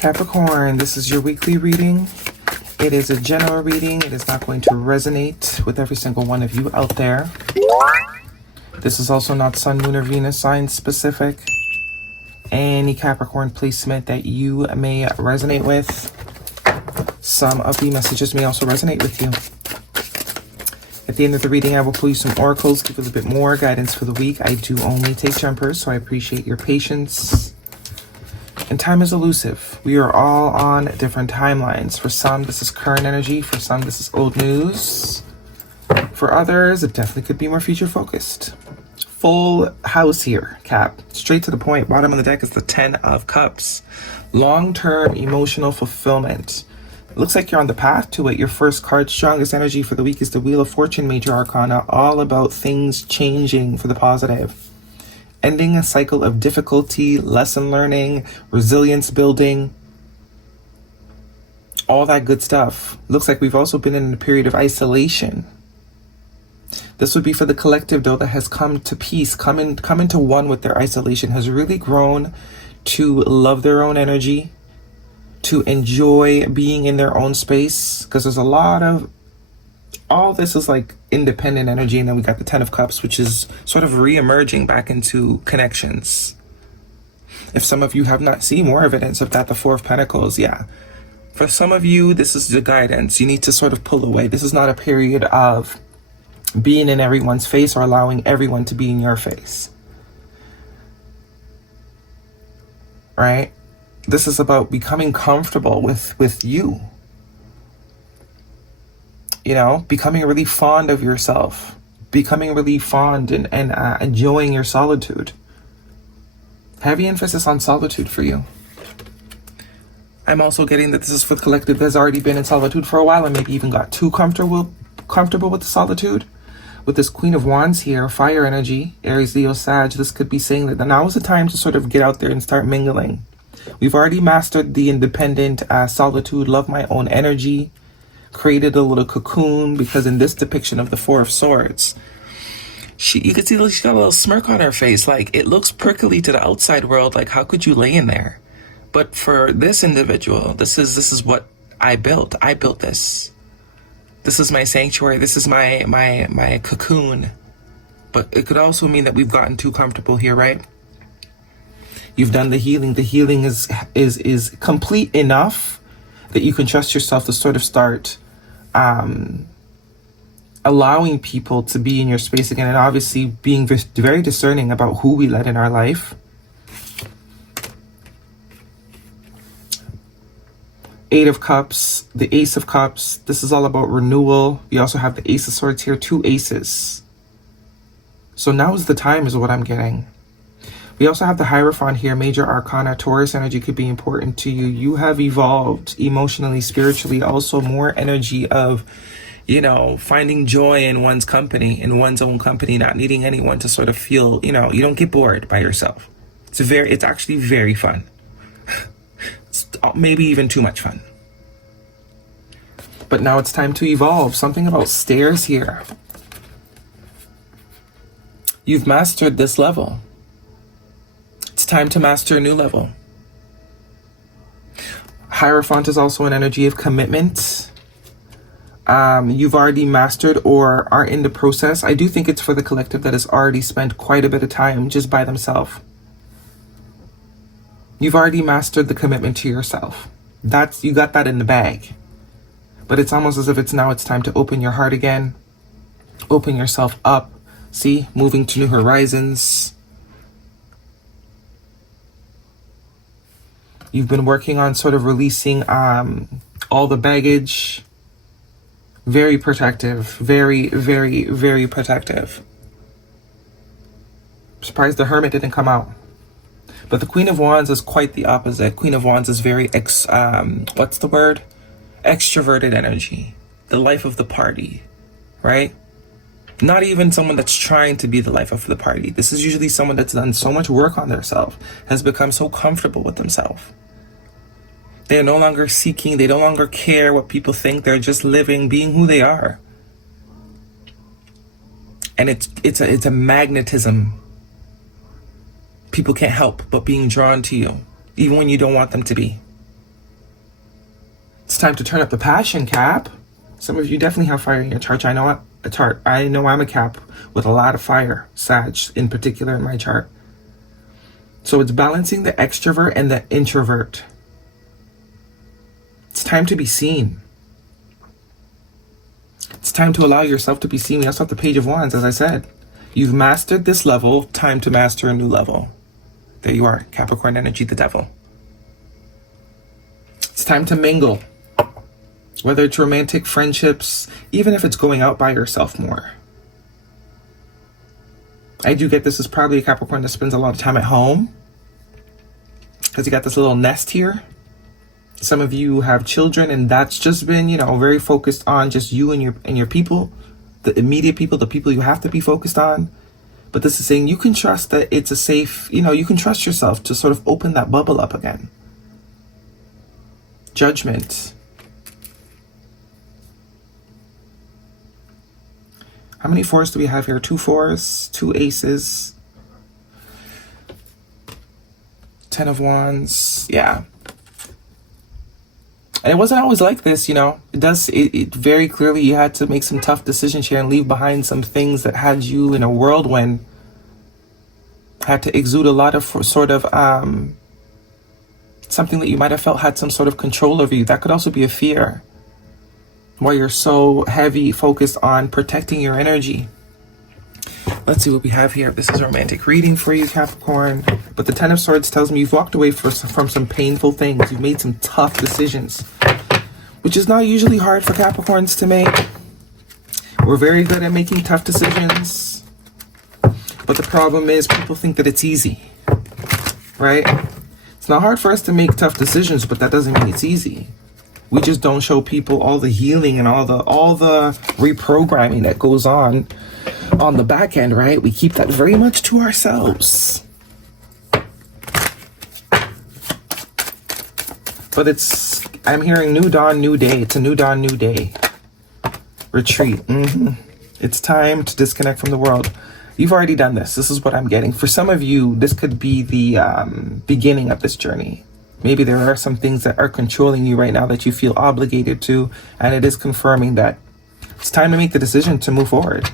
Capricorn, this is your weekly reading. It is a general reading. It is not going to resonate with every single one of you out there. This is also not Sun, Moon, or Venus sign specific. Any Capricorn placement that you may resonate with, some of the messages may also resonate with you. At the end of the reading, I will pull you some oracles, give you a little bit more guidance for the week. I do only take jumpers, so I appreciate your patience. And time is elusive. We are all on different timelines. For some, this is current energy. For some, this is old news. For others, it definitely could be more future focused. Full house here, Cap. Straight to the point. Bottom of the deck is the 10 of Cups. Long-term emotional fulfillment. It looks like you're on the path to it. Your first card, strongest energy for the week, is the Wheel of Fortune, Major Arcana. All about things changing for the positive. Ending a cycle of difficulty, lesson learning, resilience building, all that good stuff. Looks like we've also been in a period of isolation. This would be for the collective, though, that has come to peace, come into one with their isolation, has really grown to love their own energy, to enjoy being in their own space, because there's a lot of, all this is like independent energy, and then we got the 10 of Cups, which is sort of re-emerging back into connections. If some of you have not seen more evidence of that, the 4 of Pentacles, yeah. For some of you, this is the guidance. You need to sort of pull away. This is not a period of being in everyone's face or allowing everyone to be in your face. Right? This is about becoming comfortable with you. You know, becoming really fond of yourself, becoming really fond and enjoying your solitude. Heavy emphasis on solitude for you. I'm also getting that this is for the collective that's already been in solitude for a while and maybe even got too comfortable with the solitude. With this Queen of Wands here, fire energy, Aries, Leo, Sag, this could be saying that now is the time to sort of get out there and start mingling. We've already mastered the independent solitude, love my own energy. Created a little cocoon, because in this depiction of the 4 of Swords, you could see she's got a little smirk on her face. Like, it looks prickly to the outside world. Like, how could you lay in there? But for this individual, this is what I built. I built this. This is my sanctuary. This is my cocoon. But it could also mean that we've gotten too comfortable here, right? You've done the healing. The healing is complete enough that you can trust yourself to sort of start allowing people to be in your space again, and obviously being very discerning about who we let in our life. Eight of Cups, the Ace of Cups. This is all about renewal. We also have the Ace of Swords here, 2 aces. So now is the time is what I'm getting. We also have the Hierophant here, Major Arcana. Taurus energy could be important to you. You have evolved emotionally, spiritually. Also more energy of, you know, finding joy in one's company, in one's own company, not needing anyone to sort of feel, you know, you don't get bored by yourself. It's actually very fun. It's maybe even too much fun. But now it's time to evolve. Something about stairs here. You've mastered this level. It's time to master a new level. Hierophant is also an energy of commitment. You've already mastered or are in the process. I do think it's for the collective that has already spent quite a bit of time just by themselves. You've already mastered the commitment to yourself. You got that in the bag. But it's almost as if it's time to open your heart again. Open yourself up. See, moving to new horizons. You've been working on sort of releasing all the baggage. Very protective. Very, very, very protective. Surprised the Hermit didn't come out. But the Queen of Wands is quite the opposite. Queen of Wands is very, what's the word? Extroverted energy. The life of the party, right? Not even someone that's trying to be the life of the party. This is usually someone that's done so much work on themselves, has become so comfortable with themselves. They're no longer seeking, they no longer care what people think. They're just living, being who they are. And it's a magnetism. People can't help but being drawn to you, even when you don't want them to be. It's time to turn up the passion, Cap. Some of you definitely have fire in your chart. I know I'm a Cap with a lot of fire, Sag in particular in my chart. So it's balancing the extrovert and the introvert. It's time to be seen. It's time to allow yourself to be seen. We also have the Page of Wands, as I said. You've mastered this level, time to master a new level. There you are, Capricorn energy, the devil. It's time to mingle. Whether it's romantic friendships, even if it's going out by yourself more. I do get this is probably a Capricorn that spends a lot of time at home. Because you got this little nest here. Some of you have children and that's just been, very focused on just you and your people. The immediate people, the people you have to be focused on. But this is saying you can trust that it's a safe, you can trust yourself to sort of open that bubble up again. Judgment. How many fours do we have here? 2 4s, 2 aces, 10 of Wands. Yeah. And it wasn't always like this, It very clearly you had to make some tough decisions here and leave behind some things that had you in a whirlwind. Had to exude a lot of sort of something that you might have felt had some sort of control over you. That could also be a fear. Why you're so heavy focused on protecting your energy. Let's see what we have here. This is a romantic reading for you, Capricorn. But the 10 of Swords tells me you've walked away from some painful things. You've made some tough decisions, which is not usually hard for Capricorns to make. We're very good at making tough decisions. But the problem is people think that it's easy, right? It's not hard for us to make tough decisions, but that doesn't mean it's easy. We just don't show people all the healing and all the reprogramming that goes on the back end, right? We keep that very much to ourselves. But I'm hearing new dawn, new day. It's a new dawn, new day. Retreat. It's time to disconnect from the world. You've already done this. This is what I'm getting. For some of you, this could be the beginning of this journey. Maybe there are some things that are controlling you right now that you feel obligated to, and it is confirming that it's time to make the decision to move forward.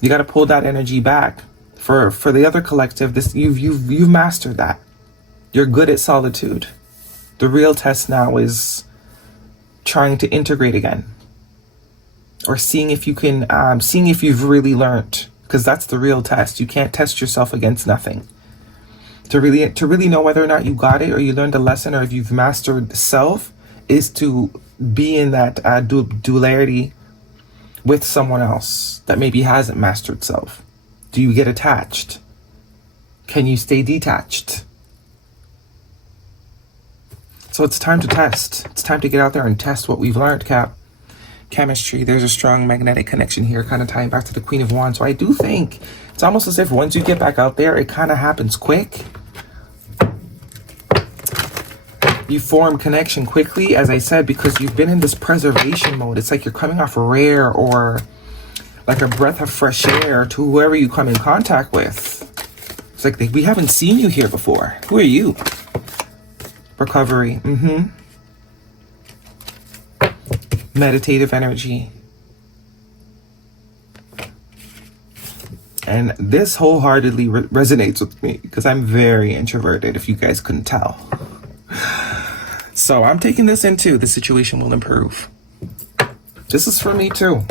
You got to pull that energy back. For the other collective, you've mastered that. You're good at solitude. The real test now is trying to integrate again, or seeing if you can, seeing if you've really learned, because that's the real test. You can't test yourself against nothing. To really know whether or not you got it, or you learned a lesson, or if you've mastered self, is to be in that duality with someone else that maybe hasn't mastered self. Do you get attached? Can you stay detached? So it's time to test. It's time to get out there and test what we've learned, Cap. Chemistry, there's a strong magnetic connection here, kind of tying back to the Queen of Wands. So I do think it's almost as if once you get back out there, it kind of happens quick. You form connection quickly, as I said, because you've been in this preservation mode. It's like you're coming off rare, or like a breath of fresh air to whoever you come in contact with. It's like we haven't seen you here before. Who are you? Recovery. Meditative energy. And this wholeheartedly resonates with me because I'm very introverted, if you guys couldn't tell. So I'm taking this into the situation will improve. This is for me too.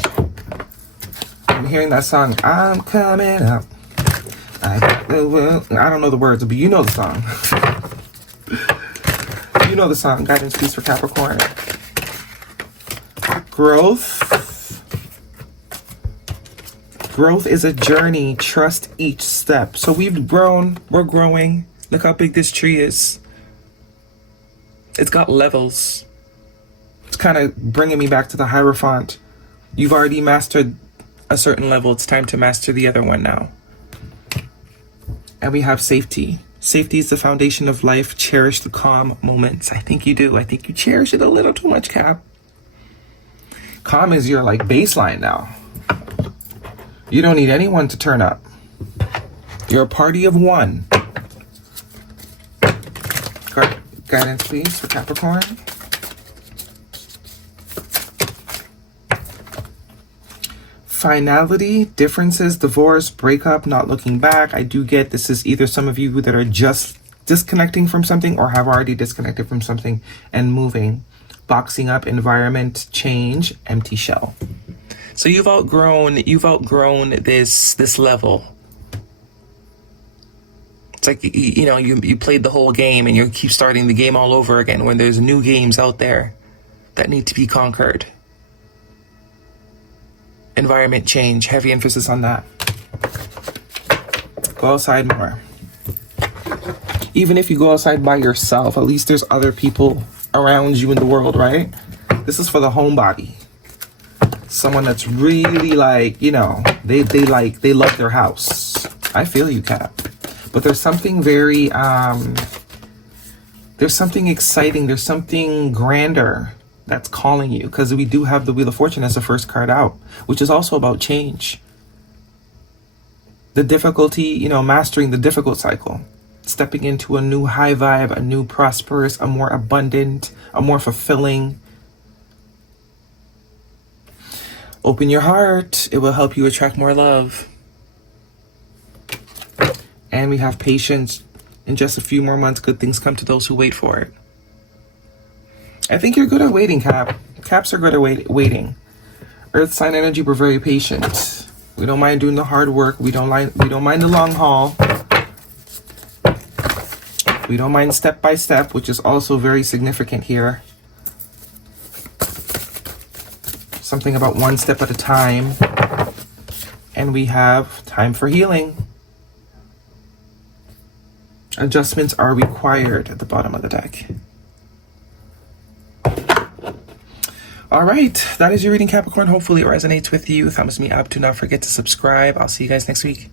I'm hearing that song, I'm coming up. I don't know the words, but you know the song. You know the song, Guidance Piece for Capricorn. Growth is a journey. Trust each step. So we've grown. We're growing. Look how big this tree is. It's got levels. It's kind of bringing me back to the Hierophant. You've already mastered a certain level. It's time to master the other one now. And we have safety. Safety is the foundation of life. Cherish the calm moments. I think you do. I think you cherish it a little too much, Cap. Calm is your baseline now. You don't need anyone to turn up. You're a party of one. Guidance, please, for Capricorn. finality, differences, divorce, breakup, not looking back. I do get this is either some of you that are just disconnecting from something or have already disconnected from something and moving. Boxing up, environment, change, empty shell. So you've outgrown this level. It's like, you know, you played the whole game and you keep starting the game all over again when there's new games out there that need to be conquered. Environment change, heavy emphasis on that. Go outside more. Even if you go outside by yourself, at least there's other people around you in the world, right? This is for the homebody. Someone that's really like, you know, they love their house. I feel you, Cap. But there's something very, there's something exciting. There's something grander that's calling you, because we do have the Wheel of Fortune as the first card out, which is also about change. The difficulty, you know, mastering the difficult cycle, stepping into a new high vibe, a new prosperous, a more abundant, a more fulfilling. Open your heart. It will help you attract more love. And we have patience. In just a few more months, good things come to those who wait for it. I think you're good at waiting, Cap. Caps are good at waiting. Earth sign energy, we're very patient. We don't mind doing the hard work. We don't mind the long haul. We don't mind step by step, which is also very significant here. Something about one step at a time. And we have time for healing. Adjustments are required at the bottom of the deck. All right, that is your reading, Capricorn. Hopefully it resonates with you. Thumbs me up. Do not forget to subscribe. I'll see you guys next week.